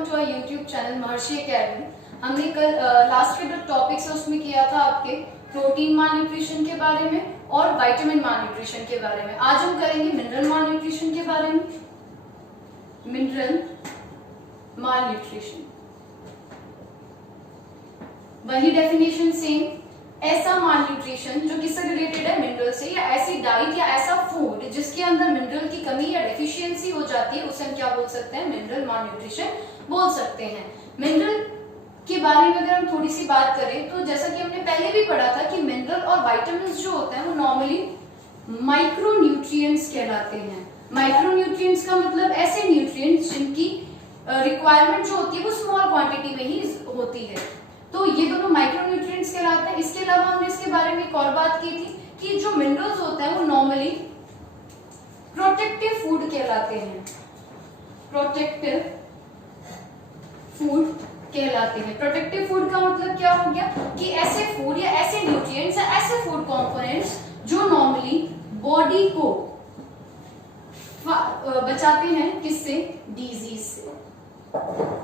Welcome to our YouTube channel Maharshi Academy. हमने कल last के जो टॉपिक्स है उसमें किया था आपके प्रोटीन माल न्यूट्रिशन के बारे में और विटामिन माल न्यूट्रिशन के बारे में। आज हम करेंगे मिनरल माल न्यूट्रिशन के बारे में। मिनरल माल न्यूट्रिशन, वही डेफिनेशन सेम। ऐसा माल न्यूट्रिशन जो किससे रिलेटेड है, मिनरल से, या ऐसी डाइट या ऐसा फूड जिसके अंदर मिनरल की कमी या डेफिशिएंसी हो जाती है, उसे हम क्या बोल सकते हैं, मिनरल माल न्यूट्रिशन बोल सकते हैं। मिनरल के बारे में अगर हम थोड़ी सी बात करें तो जैसा कि हमने पहले भी पढ़ा था कि मिनरल और विटामिन जो होते हैं वो नॉर्मली माइक्रो न्यूट्रिएंट्स कहलाते हैं। माइक्रो न्यूट्रिएंट्स का मतलब ऐसे न्यूट्रिएंट्स जिनकी रिक्वायरमेंट जो होती है वो स्मॉल क्वांटिटी में ही होती है, तो ये दोनों माइक्रो न्यूट्रिएंट्स कहलाते हैं। इसके अलावा हमने इसके बारे में एक और बात की थी कि जो मिनरल्स होते हैं वो नॉर्मली प्रोटेक्टिव फूड कहलाते हैं। प्रोटेक्टिव फूड कहलाते हैं। प्रोटेक्टिव फूड का मतलब क्या हो गया कि ऐसे फूड या ऐसे न्यूट्रिएंट्स या ऐसे फूड कंपोनेंट्स जो नॉर्मली बॉडी को बचाते हैं किससे, डिजीज से,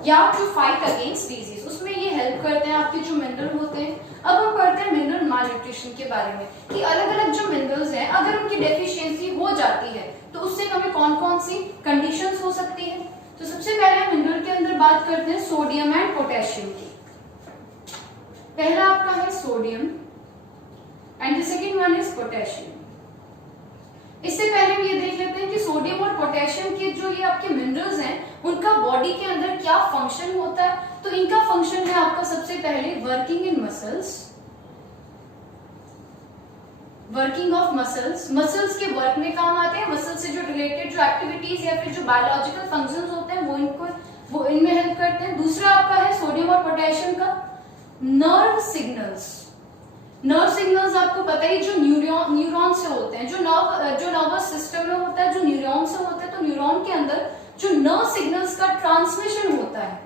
या टू फाइट अगेंस्ट डिजीज, उसमें ये हेल्प करते हैं आपके जो मिनरल होते हैं। अब हम पढ़ते हैं मिनरल माल न्यूट्रिशन के बारे में कि अलग अलग जो मिनरल्स हैं अगर उनकी डेफिशिएंसी हो जाती है तो उससे हमें कौन कौन सी कंडीशंस हो सकती है। तो सबसे पहले मिनरल के अंदर बात करते हैं सोडियम एंड पोटेशियम की। पहला आपका है sodium and the second one is potassium. इससे पहले हम ये देख लेते हैं कि सोडियम और पोटेशियम के जो ये आपके मिनरल्स हैं उनका बॉडी के अंदर क्या फंक्शन होता है। तो इनका फंक्शन है आपका सबसे पहले working in muscles, working of muscles, muscles के वर्क में काम आते हैं। मसल्स से जो रिलेटेड जो एक्टिविटीज या फिर जो बायोलॉजिकल फंक्शंस होते हैं वो इनमें हेल्प करते हैं। दूसरा आपका है सोडियम और पोटेशियम का नर्व सिग्नल्स। नर्व सिग्नल्स आपको पता ही जो न्यूरॉन से होते हैं, जो नर्वस सिस्टम में होता है, जो न्यूरॉन से होता है, तो न्यूरॉन के अंदर जो नर्व सिग्नल्स का ट्रांसमिशन होता है,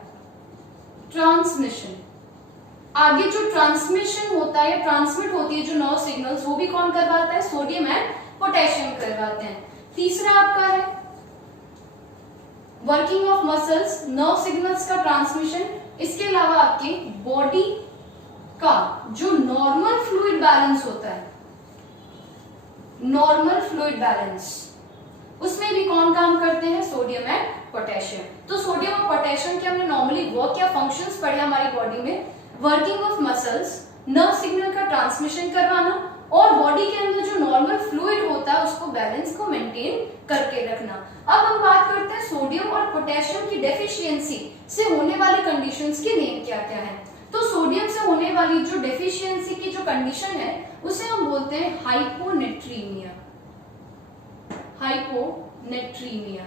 ट्रांसमिशन, आगे जो ट्रांसमिशन होता है, ट्रांसमिट होती है जो नर्व सिग्नल्स, वो भी कौन करवाता है, सोडियम एंड पोटेशियम करवाते हैं। तीसरा आपका है working of muscles, nerve signals का ट्रांसमिशन। इसके अलावा आपके बॉडी का जो नॉर्मल फ्लूइड बैलेंस होता है, नॉर्मल फ्लूइड बैलेंस, उसमें भी कौन काम करते हैं, सोडियम एंड पोटेशियम। तो सोडियम और पोटेशियम के हमने नॉर्मली वर्क या फंक्शंस पढ़े हमारी बॉडी में, working of muscles, nerve signal का ट्रांसमिशन करवाना और बॉडी के अंदर जो नॉर्मल फ्लूइड होता है उसको बैलेंस को मेंटेन करके रखना। अब हम बात करते हैं सोडियम और पोटेशियम की डेफिशिएंसी से होने वाली कंडीशंस के नेम क्या क्या है। तो सोडियम से होने वाली जो डेफिशिएंसी की जो कंडीशन है उसे हम बोलते हैं हाइपोनेट्रीमिया। हाइपोनेट्रीमिया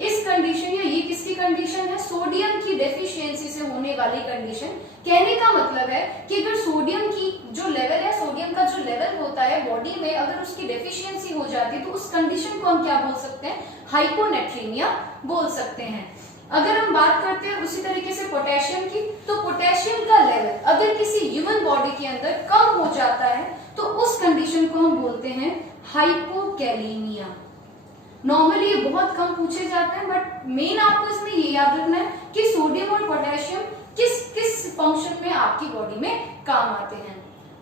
इस कंडीशन या ये किसकी कंडीशन है, सोडियम की डेफिशिएंसी से होने वाली कंडीशन। कहने का मतलब है कि अगर सोडियम की जो लेवल है, सोडियम का जो लेवल होता है बॉडी में, अगर उसकी डेफिशिएंसी हो जाती है तो उस कंडीशन को हम क्या बोल सकते हैं, हाइपोनेट्रीमिया बोल सकते हैं। अगर हम बात करते हैं उसी तरीके से पोटेशियम की, तो पोटेशियम का लेवल अगर किसी ह्यूमन बॉडी के अंदर कम हो जाता है तो उस कंडीशन को हम बोलते हैं हाइपोकैलेमिया। नॉर्मली ये बहुत कम पूछे जाते हैं, बट मेन आपको इसमें ये याद रखना है कि सोडियम और पोटेशियम किस किस फंक्शन में आपकी बॉडी में काम आते हैं।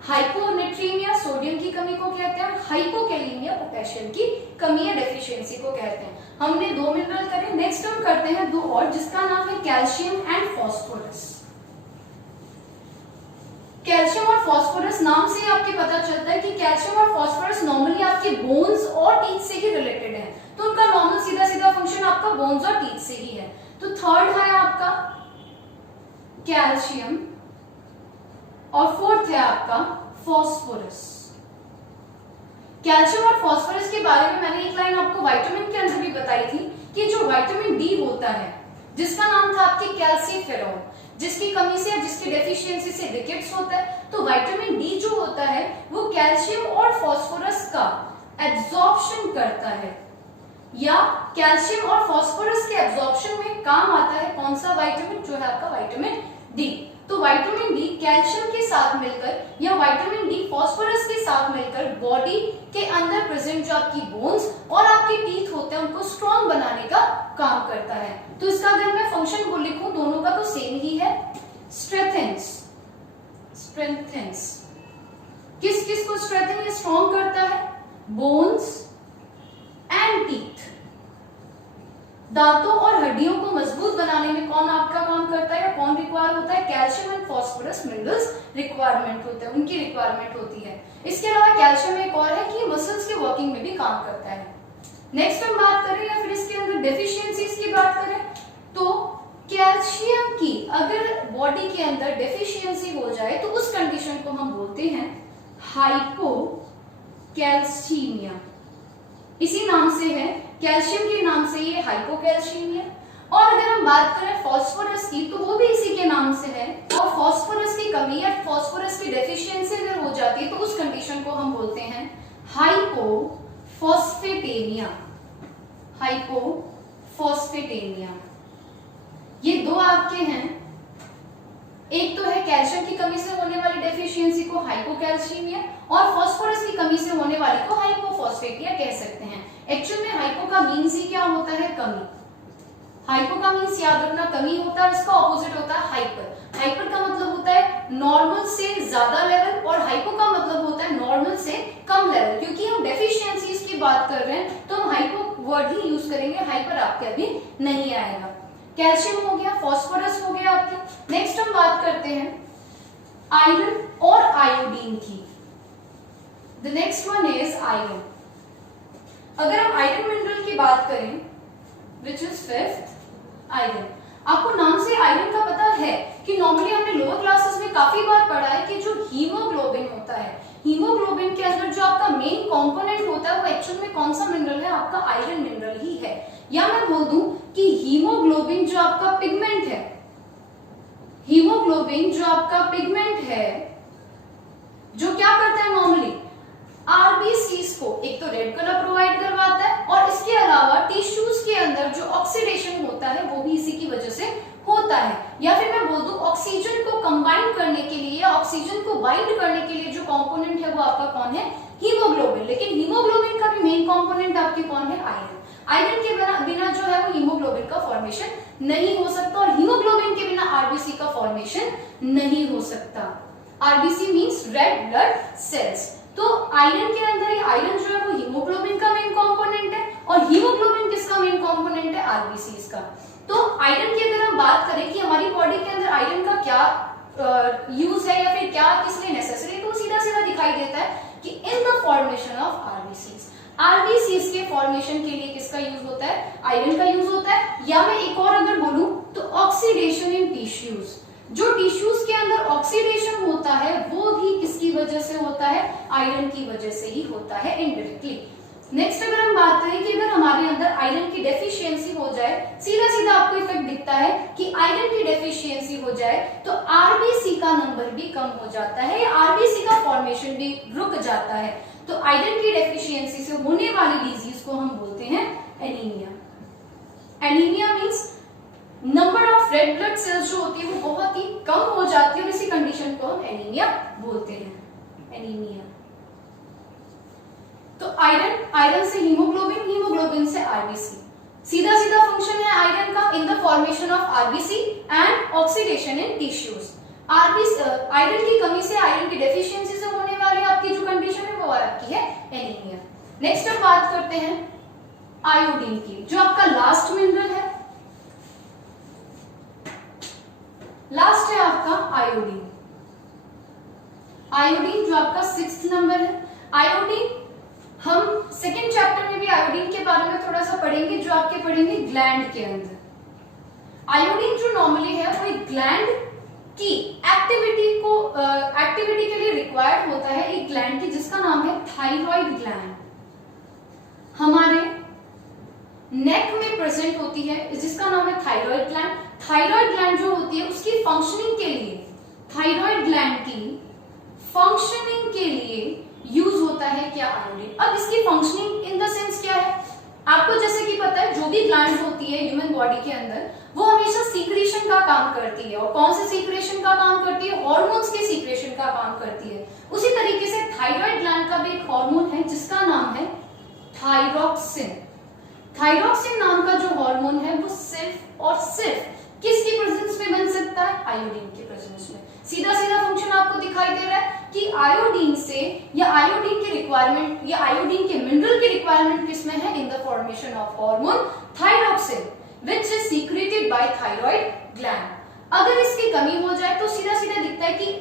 हाइपोनेट्रीमिया सोडियम की कमी को कहते हैं, हाइपोकैलेमिया पोटेशियम की कमी या डेफिशिएंसी को कहते हैं। हमने दो मिनरल करे, नेक्स्ट हम करते हैं दो और, जिसका नाम है कैल्शियम एंड फास्फोरस। कैल्शियम और फास्फोरस नाम से आपके पता चलता है कि कैल्शियम और फास्फोरस नॉर्मली आपके बोन्स और टीथ से ही रिलेटेड है, तो उनका नॉर्मल सीधा सीधा फंक्शन आपका बोन्स और टीथ से ही है। तो थर्ड है आपका कैल्शियम और फोर्थ है आपका फास्फोरस। कैल्शियम और फास्फोरस के बारे में मैंने एक लाइन आपको विटामिन के अंदर भी बताई थी कि जो विटामिन डी होता है जिसका नाम था आपकी कैल्सीफेरॉल, जिसकी कमी से या जिसकी डेफिशिएंसी से रिकेट्स होता है, तो विटामिन डी जो होता है वो कैल्शियम और फास्फोरस का एब्जॉर्प्शन करता है, या कैल्शियम और फास्फोरस के एब्जॉर्प्शन में काम आता है कौन सा विटामिन, जो है आपका विटामिन डी। तो विटामिन डी कैल्शियम के साथ मिलकर या विटामिन डी फास्फोरस के साथ मिलकर बॉडी के अंदर प्रेजेंट जो आपकी बोन्स और आपके टीथ होते हैं उनको स्ट्रॉन्ग बनाने का काम करता है। तो इसका अगर मैं फंक्शन को लिखूं दोनों का तो सेम ही है, स्ट्रेंथेंस। किस किस को स्ट्रेंथन या स्ट्रॉन्ग करता है? Bones and teeth. दांतों और हड्डियों को मजबूत बनाने में कौन आपका काम करता है या कौन रिक्वायर होता है? Calcium and phosphorus minerals requirement होते हैं, उनकी रिक्वायरमेंट होती है। इसके अलावा कैल्शियम एक और है कि मसल्स के वर्किंग में भी काम करता है। नेक्स्ट हम बात करें या फिर इसके अंदर डेफिशिएंसीज की बात करें तो कैल्शियम की अगर बॉडी के अंदर डेफिशिएंसी हो जाए तो उस कंडीशन को हम बोलते हैं हाइपोकैल्सीमिया। इसी नाम से है, कैल्शियम के नाम से ये हाइपोकैल्सीमिया। और अगर हम बात करें फास्फोरस की तो वो भी इसी के नाम से है, और फास्फोरस की कमी या फास्फोरस की डेफिशिएंसी अगर हो जाती है तो उस कंडीशन को हम बोलते हैं हाइपोफॉस्फेटेमिया। हाइपोफॉस्फेटेमिया। ये दो आपके हैं, एक तो है कैल्शियम की कमी से होने वाली डेफिशिएंसी को हाइपोकैल्सीमिया और फास्फोरस की कमी से होने वाली को हाइपोफॉस्फेटिया कह सकते हैं। एक्चुअल में हाइपो का मीन्स ही क्या होता है? कमी। हाइपो का मीन्स याद रखना कमी होता है, इसका ऑपोजिट होता है हाइपर। हाइपर का मतलब होता है नॉर्मल से ज्यादा लेवल और हाइपो का मतलब होता है नॉर्मल से कम लेवल। क्योंकि हम डेफिशिएंसीज की बात कर रहे हैं तो हम हाइपो वर्ड ही यूज करेंगे, हाइपर आपके अभी नहीं आएगा। कैल्शियम हो गया, फास्फोरस हो गया आपके। नेक्स्ट हम बात करते हैं आयरन और आयोडीन की। The next one is iron. अगर हम आयरन मिनरल की बात करें विच इज फिफ्थ, आयरन। आपको नाम से आयरन का पता है कि नॉर्मली हमने लोअर क्लासेस में काफी बार पढ़ा है कि जो हीमोग्लोबिन होता है, हीमोग्लोबिन के अंदर जो आपका मेन कंपोनेंट होता है वो एक्चुअल में कौन सा मिनरल है? आपका आयरन मिनरल ही है। या मैं बोल दूं कि हीमोग्लोबिन जो आपका पिगमेंट है, हीमोग्लोबिन जो आपका पिगमेंट है जो क्या करता है नॉर्मली आरबीसीज को एक तो रेड कलर प्रोवाइड करवाता है और इसके अलावा टिश्यूज के अंदर जो ऑक्सीडेशन होता है वो भी इसी की वजह से होता है। या फिर मैं बोल दूं ऑक्सीजन को कंबाइन करने के लिए या ऑक्सीजन को बाइंड करने के लिए जो कंपोनेंट है वो आपका कौन है? हीमोग्लोबिन। लेकिन हीमोग्लोबिन का भी मेन कंपोनेंट आपके कौन है? आयरन। आयरन के बिना जो है वो हीमोग्लोबिन का फॉर्मेशन नहीं हो सकता और हीमोग्लोबिन के बिना आरबीसी का फॉर्मेशन नहीं हो सकता। RBC means red blood cells. तो आयरन के अंदर ही आयरन जो है वो हीमोग्लोबिन का मेन कंपोनेंट है और हीमोग्लोबिन किसका मेन कंपोनेंट है? आरबीसी का। तो आयरन की अगर हम बात करें कि हमारी बॉडी के अंदर आयरन का क्या यूज है या फिर क्या किस लिए नेसेसरी, तो सीधा सीधा दिखाई देता है कि in the formation of RBCs. RBCs के फॉर्मेशन के लिए किसका यूज होता है? आयरन का यूज होता है। या मैं एक और अगर बोलूं तो ऑक्सीडेशन इन टिश्यूज। जो टिश्यूज के अंदर ऑक्सीडेशन होता है वो भी किसकी वजह से होता है? आयरन की वजह से ही होता है इनडायरेक्टली। नेक्स्ट अगर हम बात करें कि अगर हमारे अंदर आयरन की डेफिशिएंसी हो जाए, सीधा सीधा आपको इफेक्ट दिखता है कि आयरन की डेफिशिएंसी हो जाए तो आरबीसी का नंबर भी कम हो जाता है या आरबीसी का फॉर्मेशन भी रुक जाता है। तो आयरन की डेफिशिएंसी से होने वाली डिजीज को हम बोलते हैं anaemia. Anaemia means number of red blood cells जो होती है वो बहुत ही कम हो जाती है और इसी कंडीशन को हम एनीमिया बोलते हैं। एनीमिया। तो आयरन से हीमोग्लोबिन, हीमोग्लोबिन से आरबीसी। सीधा सीधा फंक्शन है आयरन का in the formation of RBC and oxidation in tissues. Iron की कमी से, आयरन की डेफिशिएंसी से होने वाली आपकी जो कंडीशन है वो आपकी है एनीमिया। नेक्स्ट हम बात करते हैं आयोडीन की, जो आपका लास्ट मिनरल है। लास्ट है आपका आयोडीन। आयोडीन जो आपका 6th नंबर है। आयोडीन हम सेकेंड चैप्टर में भी आयोडीन के बारे में थोड़ा सा पढ़ेंगे, जो आपके पढ़ेंगे ग्लैंड के अंदर। आयोडीन जो नॉर्मली है वो एक ग्लैंड की एक्टिविटी के लिए रिक्वायर्ड होता है, एक ग्लैंड की जिसका नाम है थायराइड ग्लैंड। हमारे नेक में प्रेजेंट होती है जिसका नाम है थायराइड ग्लैंड। थायराइड ग्लैंड जो होती है उसकी फंक्शनिंग के लिए, थायराइड ग्लैंड की फंक्शनिंग के लिए यूज होता है क्या? आयोडीन। अब इसकी फंक्शनिंग इन द सेंस क्या है? आपको जैसे कि पता है जो भी ग्लैंड्स होती है ह्यूमन बॉडी के अंदर वो हमेशा सीक्रेशन सीक्रेशन का काम करती है। और कौन से सीक्रेशन का काम करती है? हार्मोन्स के सीक्रेशन का काम करती है। उसी तरीके से थायराइड ग्लैंड का भी एक हार्मोन है जिसका नाम है थायरॉक्सिन। थायरॉक्सिन नाम का जो हार्मोन है वो सिर्फ और सिर्फ किसकी प्रेजेंस में बन सकता है? आयोडीन के प्रेजेंस में। सीधा सीधा फंक्शन आपको दिखाई दे रहा है कि आयोडीन से या आयोडीन की रिक्वायरमेंट या आयोडीन के मिनरल की रिक्वायरमेंट किसमें है? In the formation of hormone thyroxine which is secreted by thyroid gland. अगर इसकी कमी हो जाए तो सीधा सीधा दिखता है कि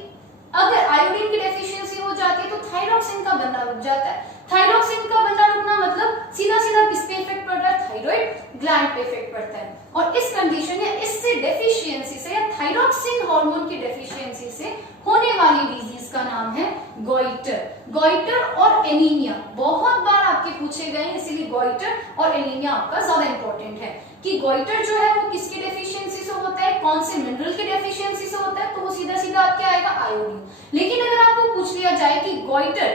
अगर आयोडीन की डेफिशिएंसी हो जाती है तो थायरॉक्सिन का बनना रुक जाता है। थायरॉक्सिन का बनना रुकना मतलब सीधा सीधा किस पे इफेक्ट पड़ रहा है? थायराइड ग्लैंड पे इफेक्ट पड़ता है। और इस कंडीशन या इससे डेफिशिएंसी से या थायरॉक्सिन हार्मोन की डेफिशिएंसी से होने वाली डिजीज का नाम है गोइटर। गोइटर और एनीमिया बहुत बार आपके पूछे गए हैं, इसीलिए गोइटर और एनीमिया आपका ज्यादा इंपॉर्टेंट है कि गोइटर जो है वो किसकी डेफिशिएंसी से होता है, कौन से मिनरल की डेफिशिएंसी से होता है, तो वो सीधा सीधा आपके आएगा आयोडीन। लेकिन अगर आपको पूछ लिया जाए कि गोइटर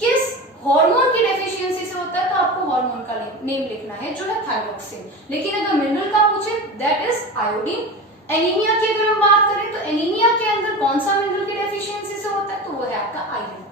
किस हार्मोन की डेफिशिएंसी से होता है तो आपको हार्मोन का नेम लिखना है जो है थायरॉक्सिन। लेकिन अगर मिनरल का पूछे दैट इज आयोडीन। एनीमिया की अगर हम बात करें तो एनीमिया के अंदर कौन सा मिनरल की डेफिशिएंसी से होता है तो वो है आपका आयरन।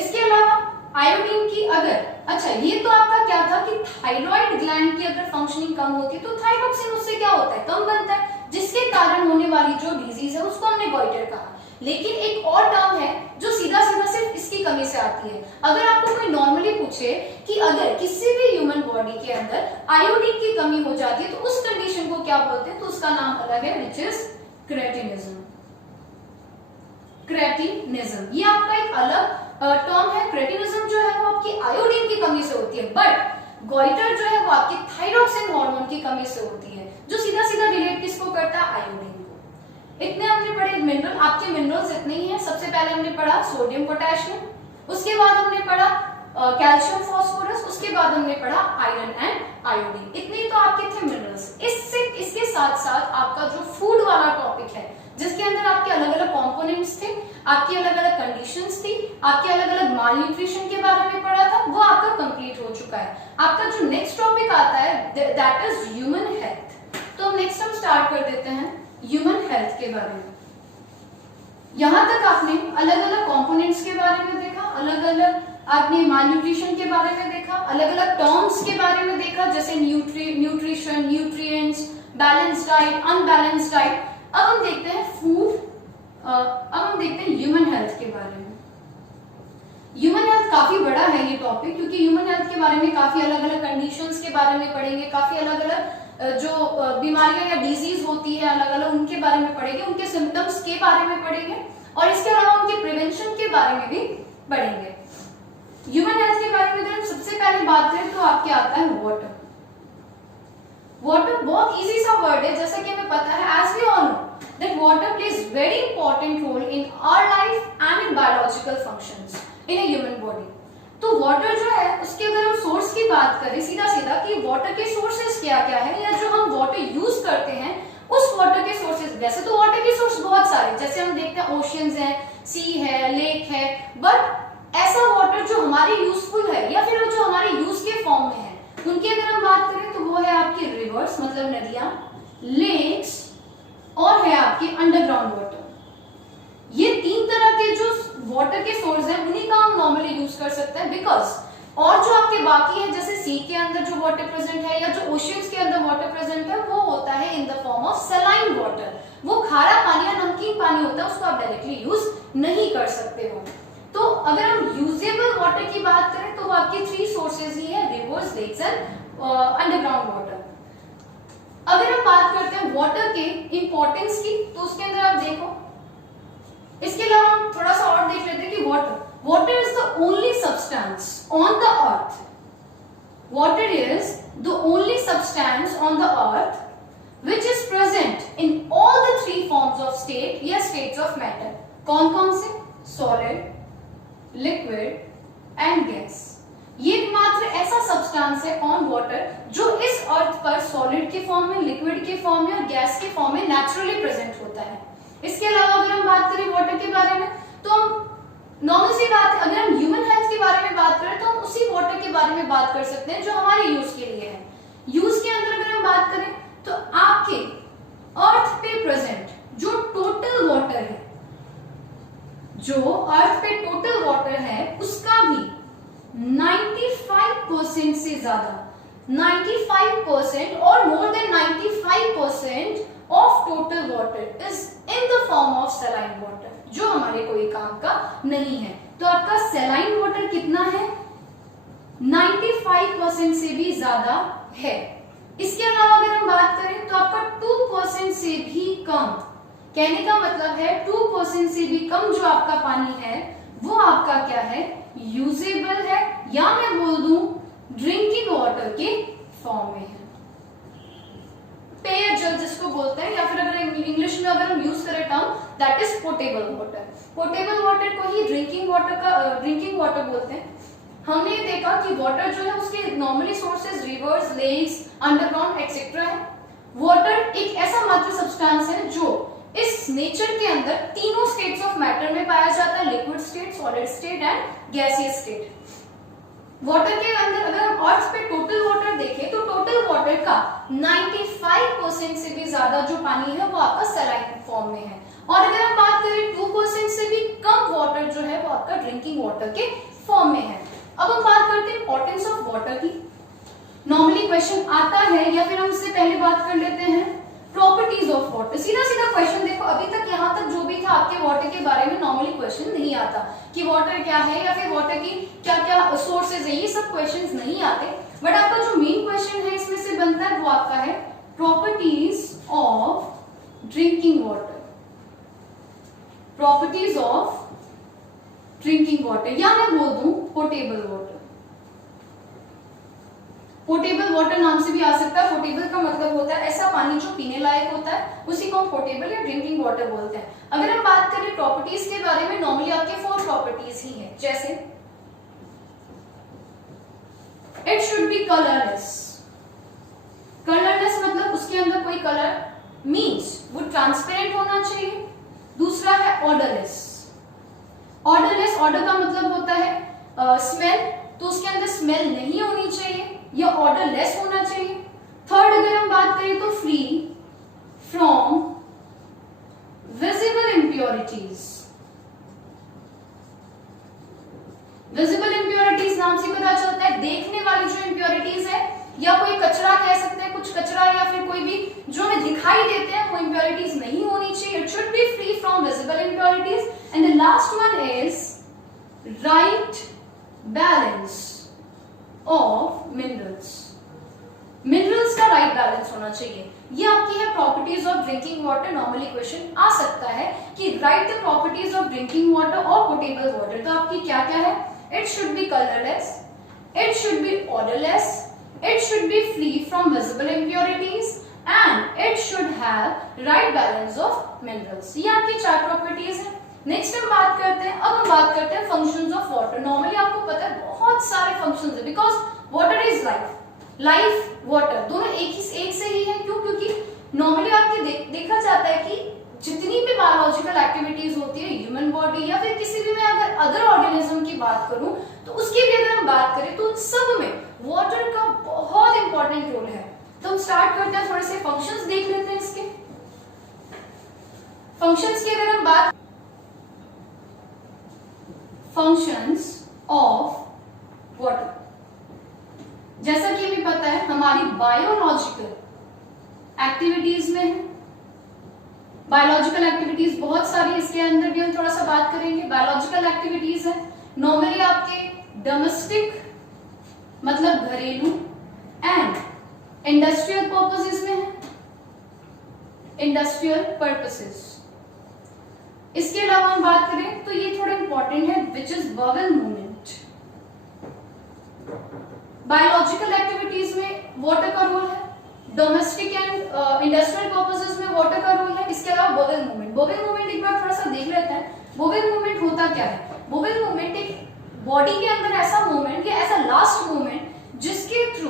इसके अलावा आयोडीन की अगर अच्छा ये तो आपका क्या था कि थायराइड ग्लैंड की अगर फंक्शनिंग कम होती है तो थायरॉक्सिन उससे क्या होता है? कम बनता है, जिसके कारण होने वाली जो डिजीज है उसको हमने गोइटर कहा। लेकिन एक और टर्म है जो सीधा सीधा सिर्फ इसकी कमी से आती है। अगर आपको कोई नॉर्मली पूछे कि अगर किसी भी ह्यूमन बॉडी के अंदर आयोडीन की कमी हो जाती है तो उस कंडीशन को क्या बोलते हैं? तो उसका नाम अलग है विच इज क्रेटिनिज्म। क्रेटिनिज्म ये आपका एक अलग टर्म है। क्रेटिनिज्म जो है वो आपकी आयोडीन की कमी से होती है, बट गोइटर जो है वो आपकी थायरॉक्सिन हार्मोन की कमी से होती है, जो सीधा सीधा रिलेट किसको करता है? आयोडीन को। इतने हमने पढ़े मिनरल, आपके मिनरल्स इतने ही हैं। सबसे पहले हमने पढ़ा सोडियम पोटेशियम, उसके बाद हमने पढ़ा कैल्शियम फास्फोरस, उसके बाद हमने पढ़ा आयरन एंड आयोडीन। इतने तो आपके थे मिनरल्स। इसके साथ साथ आपका जो फूड वाला टॉपिक है जिसके अंदर आपके अलग अलग कंपोनेंट्स थे, आपकी अलग अलग कंडीशंस थी, आपके अलग अलग माल न्यूट्रिशन के बारे में पढ़ा था, वो आपका कंप्लीट हो चुका है। आपका जो नेक्स्ट टॉपिक आता है दैट इज ह्यूमन हेल्थ। तो नेक्स्ट हम स्टार्ट कर देते हैं ह्यूमन हेल्थ के बारे में। यहां तक आपने अलग अलग कंपोनेंट्स के बारे में देखा, अलग अलग आपने माल न्यूट्रिशन के बारे में देखा, अलग अलग टर्म्स के बारे में देखा जैसे nutrition, nutrients, balance diet, unbalance diet. अब हम देखते हैं फूड, अब हम देखते हैं ह्यूमन हेल्थ के बारे में। ह्यूमन हेल्थ काफी बड़ा है ये टॉपिक, क्योंकि ह्यूमन हेल्थ के बारे में काफी अलग अलग कंडीशंस के बारे में पढ़ेंगे, काफी अलग अलग जो बीमारियां या डिजीज होती है अलग अलग उनके बारे में पढ़ेंगे, उनके सिम्टम्स के बारे में पढ़ेंगे और इसके अलावा उनके प्रिवेंशन के बारे में भी पढ़ेंगे। ह्यूमन हेल्थ के बारे में अगर हम सबसे पहले बात करें तो आपके आता है वाटर। वाटर बहुत इजी सा वर्ड है, जैसा कि हमें पता है as we all know that water plays very important role in our life and in biological functions in a human body. तो वाटर जो है उसके अगर हम सोर्स की बात करें सीधा सीधा कि वाटर के सोर्सेज क्या क्या है या जो हम वाटर यूज करते हैं उस वाटर के सोर्सेज, वैसे तो वाटर के सोर्स बहुत सारे जैसे हम देखते हैं ओशियंस है, सी है, लेक है, बट ऐसा वाटर जो हमारे यूजफुल है या फिर जो हमारे यूज के फॉर्म में है उनकी अगर हम बात करें तो वो है आपकी रिवर्स मतलब नदियां, लेक्स और है आपके अंडरग्राउंड वाटर। ये तीन तरह के जो वाटर के सोर्स हैं उन्हीं का हम नॉर्मली यूज कर सकते हैं बिकॉज और जो आपके बाकी है जैसे सी के अंदर जो वाटर प्रेजेंट है या जो ओशियंस के अंदर वाटर प्रेजेंट है वो होता है in the form of saline water. वो खारा पानी या नमकीन पानी होता है, उसको आप डायरेक्टली यूज नहीं कर सकते हो। तो अगर हम यूजेबल वाटर की बात करें तो वो आपके थ्री सोर्सेज ही है, rivers, lakes and underground water. अगर हम बात करते हैं वाटर के इंपॉर्टेंस की तो उसके अंदर आप देखो, इसके अलावा हम थोड़ा सा और देख लेते हैं कि water is the only substance on the earth. Water is the only substance on the earth which is present in all the three forms of state या states of matter. कौन कौन से? Solid, liquid and gas. ये मात्र ऐसा substance है कौन water जो इस अर्थ पर सॉलिड के फॉर्म में, लिक्विड के फॉर्म में और गैस के फॉर्म में नेचुरली प्रेजेंट होता है। इसके अलावा अगर हम बात करें वाटर के बारे में तो हम नॉर्मल सी बात है, अगर हम ह्यूमन हेल्थ के बारे में बात करें तो हम उसी वाटर के बारे में बात कर सकते हैं जो हमारे यूज के लिए है। यूज के अंदर अगर हम बात करें तो आपके ज्यादा 95% और more than 95% of total water is in the form of saline water, जो हमारे कोई काम का नहीं है। तो आपका सलाइन वाटर कितना है? 95% से भी ज्यादा है। इसके अलावा अगर हम बात करें तो आपका 2% से भी कम, कहने का मतलब है 2% से भी कम जो आपका पानी है वो आपका क्या है? यूजेबल है, या मैं बोल दूं ड्रिंकिंग वाटर के फॉर्म में है। पेय जल जिसको बोलते हैं, या फिर अगर इंग्लिश में अगर हम यूज करें term that is potable water. Potable water को ही ड्रिंकिंग वाटर बोलते हैं। हमने ये देखा कि वाटर जो है उसके normally sources rivers, lakes, underground etcetera है। वाटर एक ऐसा मात्र सब्सटेंस है जो इस नेचर के अंदर तीनों स्टेट्स ऑफ मैटर में पाया जाता है, liquid state, solid state and gaseous state. Water के अंदर अगर हम अर्थ पे टोटल वाटर देखें तो टोटल वाटर का 95% से भी ज्यादा जो पानी है वो आपका सलाइन फॉर्म में है। और अगर हम बात करें 2% से भी कम वाटर जो है वो आपका ड्रिंकिंग वाटर के फॉर्म में है। अब हम बात करते हैं इंपॉर्टेंस ऑफ वाटर की। नॉर्मली क्वेश्चन आता है, या फिर हम इससे पहले बात कर लेते हैं प्रॉपर्टीज ऑफ वाटर। सीधा सीधा क्वेश्चन देखो, अभी तक यहाँ तक जो भी था आपके वाटर के बारे में नॉर्मली क्वेश्चन नहीं आता कि वाटर क्या है या फिर वाटर की क्या क्या सोर्सेज है, ये सब क्वेश्चंस नहीं आते। बट आपका जो मेन क्वेश्चन है इसमें से बनता है वो आपका है properties of drinking water. Properties of drinking water, या मैं बोल दूं पोटेबल वाटर। पोटेबल वाटर नाम से भी आ सकता है। पोटेबल का मतलब होता है ऐसा पानी जो पीने लायक होता है, उसी को हम पोटेबल या ड्रिंकिंग वाटर बोलते हैं। अगर हम बात करें प्रॉपर्टीज के बारे में, नॉर्मली आपके 4 प्रॉपर्टीज ही हैं, जैसे it should be colourless. Colourless मतलब उसके अंदर कोई कलर, मीन्स वो ट्रांसपेरेंट होना चाहिए। दूसरा है ऑर्डरलेस। ऑर्डरलेस, ऑर्डर का मतलब होता है स्मेल, तो उसके अंदर स्मेल नहीं होनी चाहिए, या ऑर्डरलेस होना चाहिए। थर्ड अगर हम बात करें तो free from visible impurities. Visible impurities नाम से पता चलता है देखने वाली जो इंप्योरिटीज है, या कोई कचरा कह सकते हैं, कुछ कचरा या फिर कोई भी जो हमें दिखाई देते हैं वो इंप्योरिटीज नहीं होनी चाहिए। It should be free from visible impurities. And the last one is right balance of minerals. Minerals का राइट बैलेंस होना चाहिए। ये आपकी है properties of drinking water. Normally question आ सकता है कि right the properties of drinking water और पोटेबल वाटर। तो आपकी क्या क्या है? It should be colourless, it should be odourless, it should be free from visible impurities and it should have right balance of minerals। ये आपकी 4 properties हैं। Next हम बात करते हैं, अब हम बात करते हैं फंक्शंस ऑफ वाटर। नॉर्मली आपको पता है बहुत सारे फंक्शंस है, because water is life. Life water दोनों एक से ही है। क्यों? क्योंकि नॉर्मली आपके देखा जाता है कि जितनी भी बायोलॉजिकल एक्टिविटीज होती है, ह्यूमन बॉडी या फिर किसी भी मैं अगर अदर ऑर्गेनिज्म की बात करूं तो उसकी भी अगर हम बात करें तो उन सब में वाटर का बहुत इंपॉर्टेंट रोल है। तो हम स्टार्ट करते हैं, थोड़े से फंक्शंस देख लेते हैं इसके। फंक्शंस की अगर हम बात, फंक्शंस ऑफ वाटर, जैसा कि हमें पता है हमारी बायोलॉजिकल एक्टिविटीज में है। बायोलॉजिकल एक्टिविटीज बहुत सारी, इसके अंदर भी हम थोड़ा सा बात करेंगे। बायोलॉजिकल एक्टिविटीज है नॉर्मली आपके डोमेस्टिक मतलब घरेलू एंड इंडस्ट्रियल पर्पसेस में है, इंडस्ट्रियल पर्पसेस। इसके अलावा हम बात करें तो ये थोड़ा इंपॉर्टेंट है, which is bubble movement. Biological activities में वाटर का रोल है, डोमेस्टिक एंड इंडस्ट्रियल पर्पसेस में वाटर का रोल है। इसके अलावा बबल मूवमेंट। बबल मूवमेंट एक बार थोड़ा सा देख लेते हैं। बबल मूवमेंट होता क्या है? बबल मूवमेंट एक बॉडी के अंदर ऐसा मूवमेंट या ऐसा लास्ट मूवमेंट जिसके थ्रू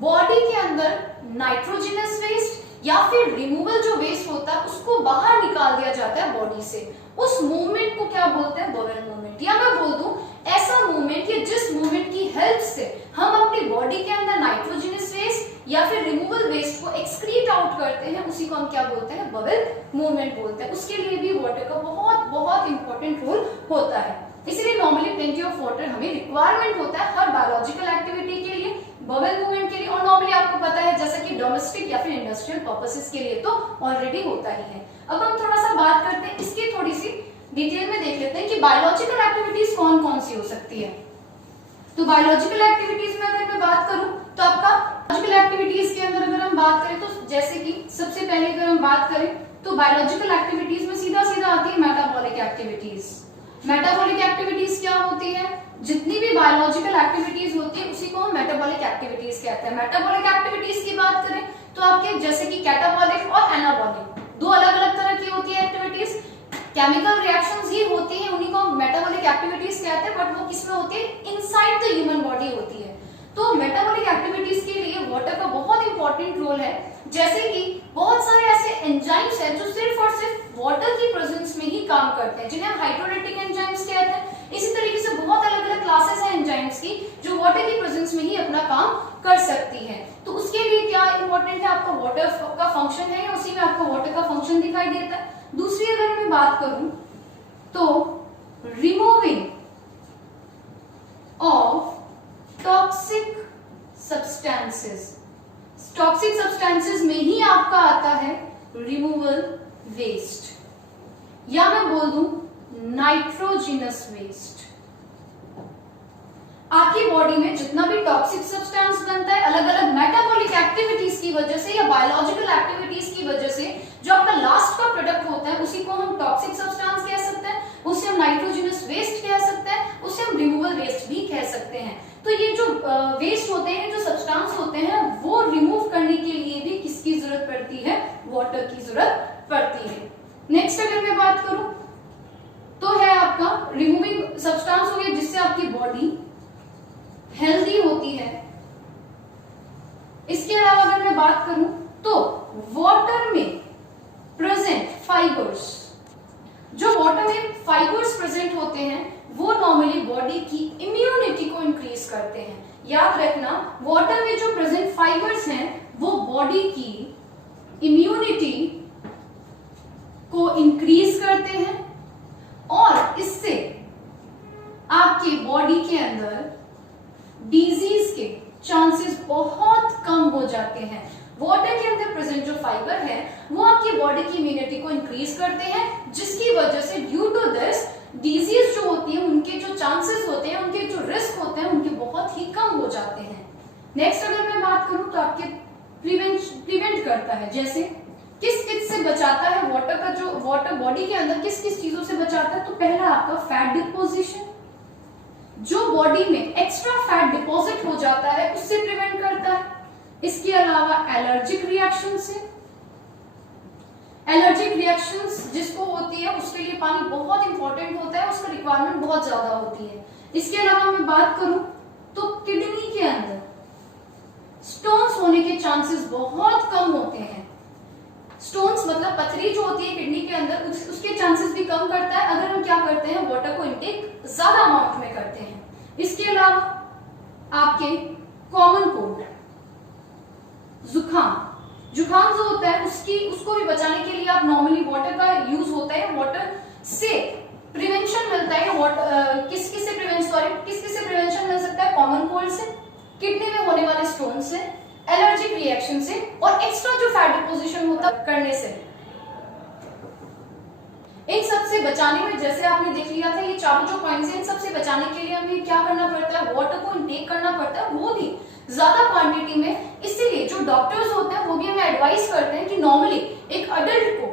बॉडी के अंदर नाइट्रोजनस वेस्ट या फिर रिमूवल जो वेस्ट होता है उसको बाहर निकाल दिया जाता है बॉडी से। उस मूवमेंट को क्या बोलते हैं? Bubble movement. या मैं बोल दूं ऐसा मूवमेंट या जिस मूवमेंट की हेल्प से हम अपनी बॉडी के अंदर नाइट्रोजनस वेस्ट या फिर रिमूवल वेस्ट को एक्सक्रीट आउट करते हैं, उसी को हम क्या बोलते हैं? बबल मूवमेंट बोलते हैं। उसके लिए भी वाटर का बहुत बहुत इंपॉर्टेंट रोल होता है। इसलिए नॉर्मली प्लेंटी ऑफ वाटर हमें रिक्वायरमेंट होता है हर बायोलॉजिकल एक्टिविटी के लिए, बबल मूवमेंट के लिए, और नॉर्मली आपको पता है जैसा कि डोमेस्टिक या फिर इंडस्ट्रियल पर्पसेस के लिए तो ऑलरेडी होता ही है। अब हम थोड़ा सा बात करते हैं इसकी, थोड़ी सी डिटेल में देख लेते हैं कि बायोलॉजिकल एक्टिविटीज कौन कौन सी हो सकती है। तो बायोलॉजिकल एक्टिविटीज में अगर मैं बात करूं तो आपका बायोलॉजिकल एक्टिविटीज के अंदर अगर हम बात करें तो जैसे कि सबसे पहले अगर हम बात करें तो बायोलॉजिकल एक्टिविटीज में सीधा सीधा आती है मेटाबॉलिक एक्टिविटीज। मेटाबॉलिक एक्टिविटीज क्या होती है? जितनी भी बायोलॉजिकल एक्टिविटीज होती है उसी को हम मेटाबॉलिक एक्टिविटीज कहते हैं। मेटाबॉलिक एक्टिविटीज की बात करें तो आपके जैसे कि कैटाबॉलिक और एनाबॉलिक, दो अलग अलग तरह की होती है एक्टिविटीज। केमिकल रिएक्शंस ही होती है, उन्हीं को मेटाबॉलिक एक्टिविटीज कहते हैं, बट वो किसमें होती है? इनसाइड द ह्यूमन बॉडी होती है। तो मेटाबॉलिक एक्टिविटीज के लिए वाटर का बहुत इंपॉर्टेंट रोल है। जैसे कि बहुत सारे ऐसे एंजाइम्स हैं जो सिर्फ और सिर्फ वाटर की प्रेजेंस में ही काम करते हैं, जिन्हें हम हाइड्रोलाइटिक एंजाइम्स कहते हैं। इसी तरीके से बहुत अलग अलग क्लासेस हैं एंजाइम्स की जो वाटर की प्रेजेंस में ही अपना काम कर सकती है। तो उसके लिए क्या इंपॉर्टेंट है? आपका वाटर का फंक्शन है, या उसी में आपको वाटर का फंक्शन दिखाई देता है। दूसरी अगर मैं बात करूं तो removing of toxic substances, toxic substances में ही आपका आता है रिमूवल वेस्ट, या मैं बोल दूं नाइट्रोजिनस वेस्ट। आपकी बॉडी में जितना भी टॉक्सिक सब्सटेंस बनता है अलग अलग मेटाबॉलिक एक्टिविटीज की वजह से या बायोलॉजिकल एक्टिविटीज की वजह से, जो आपका लास्ट का प्रोडक्ट होता है उसी को हम टॉक्सिक सब्सटेंस कह सकते हैं, उसे हम नाइट्रोजिनस वेस्ट कह सकते हैं, उसे हम रिमूवल वेस्ट भी कह सकते हैं। तो ये जो वेस्ट होते हैं, जो सब्सटेंस होते हैं, वो रिमूव करने के लिए भी किसकी जरूरत पड़ती है? वाटर की जरूरत पड़ती है। नेक्स्ट अगर मैं बात करूं तो है आपका रिमूविंग सब्सटेंस हो गया जिससे आपकी बॉडी हेल्दी होती है। इसके अलावा अगर मैं बात करूं तो वाटर में प्रेजेंट फाइबर्स, जो वाटर में फाइबर्स प्रेजेंट होते हैं वो नॉर्मली बॉडी की इम्यूनिटी को इंक्रीज करते हैं। याद रखना, वाटर में जो प्रेजेंट फाइबर्स हैं वो बॉडी की इम्यूनिटी को इंक्रीज करते हैं और इससे आपके बॉडी के अंदर डिजीज के चांसेस बहुत कम हो जाते हैं। वाटर के अंदर प्रेजेंट जो फाइबर है वो आपकी बॉडी की इम्यूनिटी को इंक्रीज करते हैं, जिसकी वजह से ड्यू टू दिस डिजीज जो होती है उनके जो चांसेस होते हैं, उनके जो रिस्क होते हैं, उनके बहुत ही कम हो जाते हैं। नेक्स्ट अगर मैं बात करूं तो आपके प्रिवेंट करता है, जैसे किस किस से बचाता है वाटर का, जो वाटर बॉडी के अंदर किस किस चीजों से बचाता है? तो पहला आपका फैट डिपोजिशन, जो बॉडी में एक्स्ट्रा फैट डिपॉजिट हो जाता है उससे प्रिवेंट करता है। इसके अलावा एलर्जिक रिएक्शन से, एलर्जिक रिएक्शंस जिसको होती है उसके लिए पानी बहुत इंपॉर्टेंट होता है, उसका रिक्वायरमेंट बहुत ज्यादा होती है। इसके अलावा मैं बात करूं तो किडनी के अंदर स्टोन्स होने के चांसेस बहुत कम होते हैं। स्टोन्स मतलब पथरी जो होती है किडनी के अंदर, उसके चांसेस भी कम करता है अगर हम क्या करते हैं? वाटर को इनटेक ज्यादा अमाउंट में करते हैं। इसके अलावा आपके कॉमन कोल्ड, जुकाम जो होता है उसको भी बचाने के लिए आप नॉर्मली वाटर का यूज होता है। वाटर से प्रिवेंशन मिलता है। किस किस से प्रिवेंशन मिल सकता है? कॉमन कोल्ड से, किडनी में होने वाले स्टोन से, एलर्जिक रिएक्शन से और एक्स्ट्रा जो फैट डिपोजिशन होता करने से। इन सब से बचाने में, जैसे आपने देख लिया था ये चारों जो पॉइंट्स हैं, इन सब से बचाने के लिए हमें क्या करना पड़ता है? वाटर को इनटेक करना पड़ता है, वो भी ज्यादा क्वांटिटी में। इसीलिए जो डॉक्टर्स होते हैं वो भी हमें एडवाइस करते हैं कि नॉर्मली एक अडल्ट को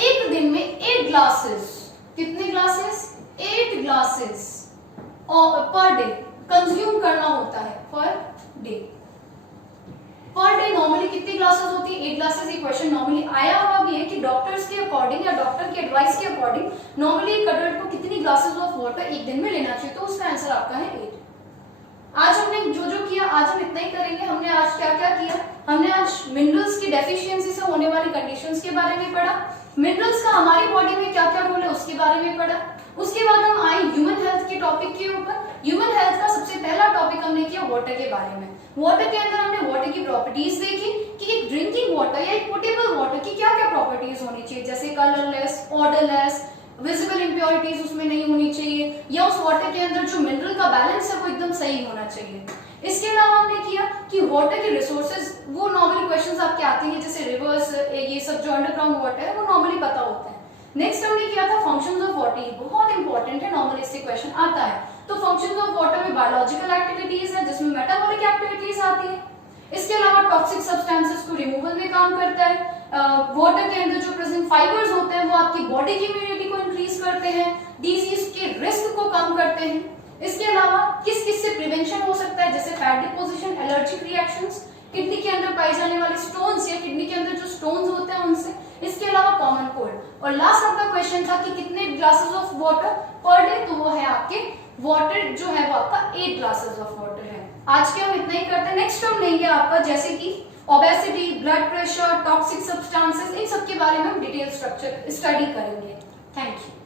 एक दिन में 8 ग्लासेस, कितने glasses? 8 glasses per day consume करना होता है। पर डे नॉर्मली कितनी ग्लासेस होती है? 8 ग्लासेस। एक क्वेश्चन नॉर्मली आया हुआ भी है कि डॉक्टर्स के अकॉर्डिंग या डॉक्टर की एडवाइस के अकॉर्डिंग नॉर्मली एक अडल्ट को कितनी ग्लासेस ऑफ वाटर एक दिन में लेना चाहिए? तो उसका आंसर आपका है 8। आज हमने जो किया, आज हम इतना ही करेंगे। हमने आज क्या क्या किया? हमने आज मिनरल्स की डेफिशिएंसी से होने वाली कंडीशंस के बारे में पढ़ा, मिनरल्स का हमारी बॉडी में क्या क्या रोल है उसके बारे में पढ़ा। उसके बाद हम आए ह्यूमन हेल्थ के टॉपिक के ऊपर। ह्यूमन हेल्थ का सबसे पहला टॉपिक हमने किया वाटर के बारे में। वाटर के अंदर हमने वाटर की प्रॉपर्टीज देखी कि एक ड्रिंकिंग वाटर या एक पोटेबल वाटर की क्या क्या प्रॉपर्टीज होनी चाहिए, जैसे कलरलेस, ऑडरलेस, विजिबल इंप्योरिटीज उसमें नहीं होनी चाहिए, या उस वाटर के अंदर जो मिनरल का बैलेंस है वो एकदम सही होना चाहिए। इसके अलावा हमने किया कि वाटर के रिसोर्सेज, वो नॉर्मली क्वेश्चंस आपके आते हैं जैसे रिवर्स, ये सब जो अंडरग्राउंड वाटर है वो नॉर्मली पता होता है। नेक्स्ट हमने किया था फंक्शंस ऑफ वाटर, बहुत इंपॉर्टेंट है, नॉर्मली इससे क्वेश्चन आता है। तो फंक्शंस ऑफ वाटर में बायोलॉजिकल एक्टिविटीज है जिसमें मेटाबॉलिक एक्टिविटीज आती है। इसके अलावा टॉक्सिक सब्सटेंसेस को रिमूवल में काम करता है। वाटर के अंदर जो प्रेजेंट फाइबर्स होते हैं वो आपकी बॉडी की इम्यूनिटी को इंक्रीज करते हैं, डिजीज के रिस्क को कम करते हैं। इसके अलावा किस किस से प्रिवेंशन हो सकता है, जैसे fat deposition, allergic reactions, kidney के अंदर पाए जाने वाले स्टोन्स या किडनी के अंदर जो स्टोन्स होते हैं उनसे। इसके अलावा कॉमन कोल्ड। और लास्ट आपका क्वेश्चन था कि कितने glasses of water per day, तो वो है आपके वाटर जो है वो आपका 8 ग्लासेस ऑफ वाटर है। आज के हम इतना ही करते हैं। नेक्स्ट हम लेंगे आपका जैसे कि obesity, blood pressure, toxic substances, इन सब के बारे में हम डिटेल स्ट्रक्चर स्टडी करेंगे। Thank you.